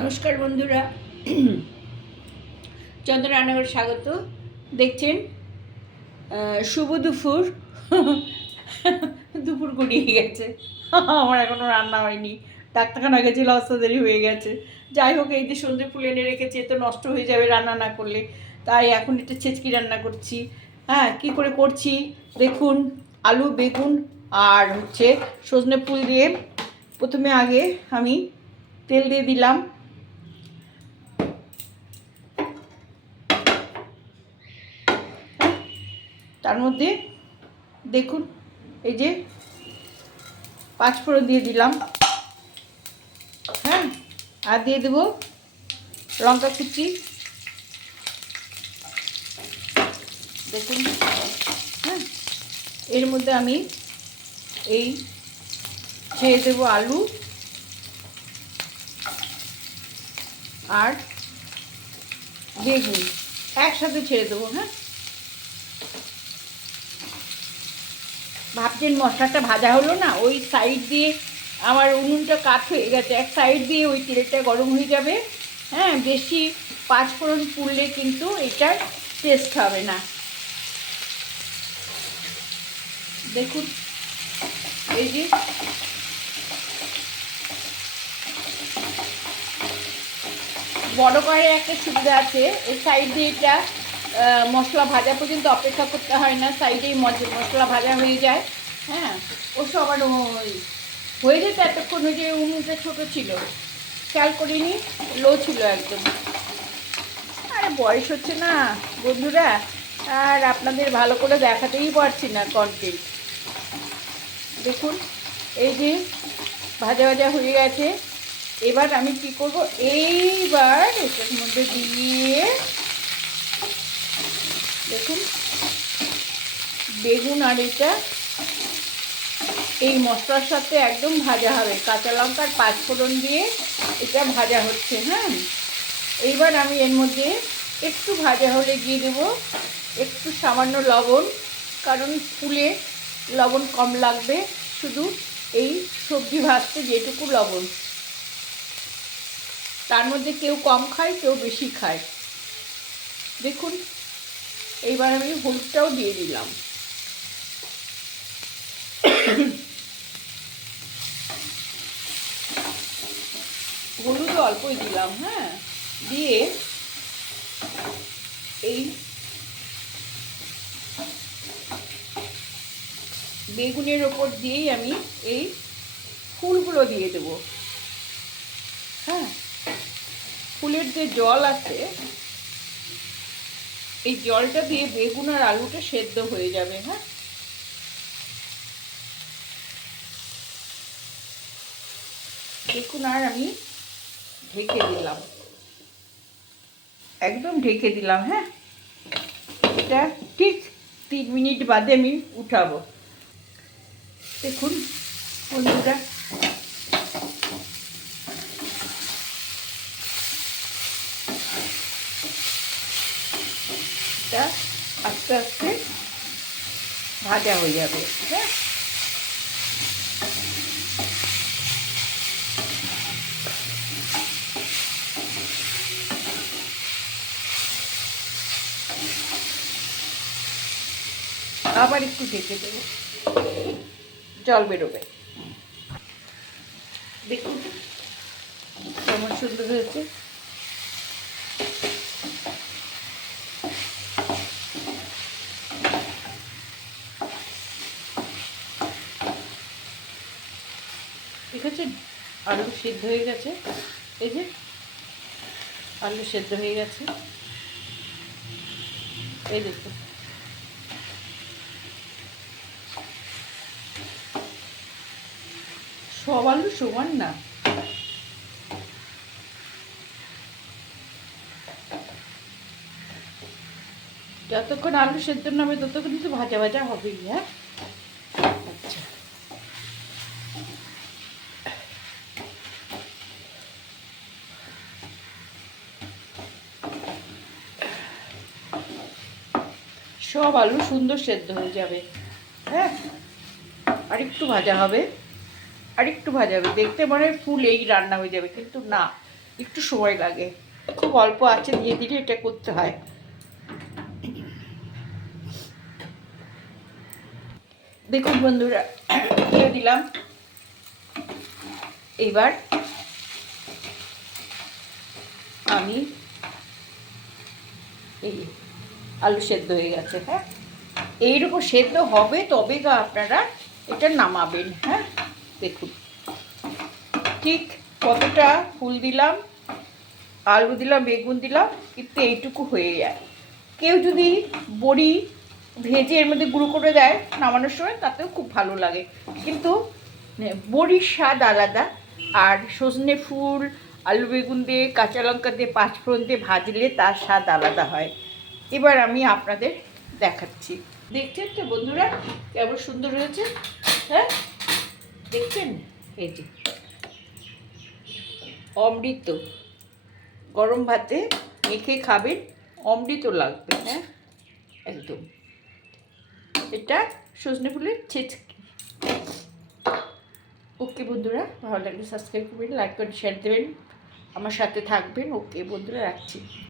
নমস্কার বন্ধুরা। চন্দ্র স্বাগত। দেখছেন? শুভ দুপুর। দুপুর গড়িয়ে গেছে। আমার এখনও রান্না হয়নি। ডাক্তারখানা গেছিল অস্ত দেরি হয়ে গেছে। যাই হোক, এই যে সন্ধে ফুল এনে রেখেছি তো নষ্ট হয়ে যাবে রান্না না করলে। তাই এখন একটু ছেচকি রান্না করছি। হ্যাঁ কি করে করছি? দেখুন, আলু, বেগুন আর হচ্ছে সজনে ফুল দিয়ে প্রথমে আগে আমি তেল দিয়ে দিলাম। তার মধ্যে দেখুন, এই যে পাঁচফোড়ন দিয়ে দিলাম। হ্যাঁ আর দিয়ে দেবো লঙ্কা কুচি। দেখুন হ্যাঁ এর মধ্যে আমি এই ছেড়ে দেবো আলু আর বেগুন। একসাথে ছেড়ে দেবো হ্যাঁ। ভাবছেন মশলাটা ভাজা হলো না, ওই সাইড দিয়ে আমার উনুনটা কাঠ হয়ে গেছে। এক সাইড দিয়ে ওই তেলটা গরম হয়ে যাবে। হ্যাঁ বেশি পাঁচফোড়ন পুড়লে কিন্তু এটার টেস্ট হবে না। দেখুন, এই যে বড় করে একটা সুবিধা আছে। এই সাইড দিয়ে এটা মশলা ভাজা পর্যন্ত অপেক্ষা করতে হয় না, সাইডেই মশলা ভাজা হয়ে যায় হ্যাঁ? ও সব আবার হয়ে যেত এতক্ষণ যে উনুনটা ছোটো ছিল। খেয়াল করিনি, লো ছিল একদম। আরে বয়স হচ্ছে না, বন্ধুরা। আর আপনাদের ভালো করে দেখাতেই পারছি না কন্টেন্ট দেখুন, এই যে ভাজা ভাজা হয়ে গেছে। এবার আমি কি করব? এইবার এটার মধ্যে দিয়ে দেখুন, বেগুন আর এটা, এই মশলার সাথে একদম ভাজা হবে। কাঁচা লঙ্কার পাঁচফোড়ন দিয়ে এটা ভাজা হচ্ছে হ্যাঁ? এইবার আমি এর মধ্যে একটু ভাজা হলে দিয়ে দেব, একটু সামান্য লবণ, কারণ ফুলে লবণ কম লাগবে, শুধু এই সবজি ভাজতে যেটুকু লবণ। তার মধ্যে কেউ কম খায়, কেউ বেশি খায়। দেখুন এইবার আমি হলুদটাও দিয়ে দিলাম। হলুদ অল্পই দিলাম হ্যাঁ? দিয়ে এই বেগুনের ওপর দিয়েই আমি এই ফুলগুলো দিয়ে দেব। হ্যাঁ? ফুলের যে জল আছে এই জলটা দিয়ে বেগুন আর আলুটা সেদ্ধ হয়ে যাবে হ্যাঁ? দেখুন আর আমি ঢেকে দিলাম। একদম ঢেকে দিলাম হ্যাঁ? এটা ঠিক তিন মিনিট বাদে আমি উঠাবো। দেখুন, বন্ধুরা। এটা আস্তে আস্তে ভাজা হয়ে যাবে হ্যাঁ? আবার একটু ঢেকে দেবো। জল বেরোবে। দেখুন, কেমন সুন্দর হয়েছে। আছে আলু সিদ্ধ হয়ে গেছে। এই যে, আলু সেদ্ধ হয়ে গেছে। এই দেখুন। সব আলু সমান না। যতক্ষণ আলু সেদ্ধ নামে ততক্ষণ তো ভাজা ভাজা হবেই হ্যাঁ? সব আলু সুন্দর সেদ্ধ হয়ে যাবে। হ্যাঁ? আর একটু ভাজা হবে। আর একটু ভাজা হবে। দেখতে মনে ফুল এই রান্না হয়ে যাবে, কিন্তু না, একটু সময় লাগে। খুব অল্প আছে দিয়ে দিলে এটা করতে হয়। দেখুন বন্ধুরা, দিয়ে দিলাম। এবার আমি এই আলু সেদ্ধ হয়ে গেছে হ্যাঁ? এইরকম সেদ্ধ হবে, তবে গা আপনারা এটা নামাবেন হ্যাঁ? দেখুন। ঠিক কতটা ফুল দিলাম, আলু দিলাম, বেগুন দিলাম, কিন্তু এইটুকু হয়ে যায়। কেউ যদি বড়ি ভেজে এর মধ্যে গুঁড়ো করে দেয় নামানোর সময়, তাতেও খুব ভালো লাগে। কিন্তু বড়ির স্বাদ আলাদা। আর সজনে ফুল, আলু বেগুন দিয়ে, কাঁচা লঙ্কা দিয়ে, পাঁচফোড়ন দিয়ে ভাজলে তার স্বাদ আলাদা হয়। এবার আমি আপনাদের দেখাচ্ছি। দেখছেন তো বন্ধুরা, কেমন সুন্দর হয়েছে? হ্যাঁ? দেখছেন? এই যে। অমৃত। গরম ভাতে মেখে খাবেন, অমৃত লাগবে হ্যাঁ? একদম। এটা সজনে ফুলের ছেচকি। ওকে বন্ধুরা, ভালো লাগলে সাবস্ক্রাইব করবেন লাইক করে শেয়ার দেবেন। আমার সাথে থাকবেন। ওকে বন্ধুরা, রাখছি।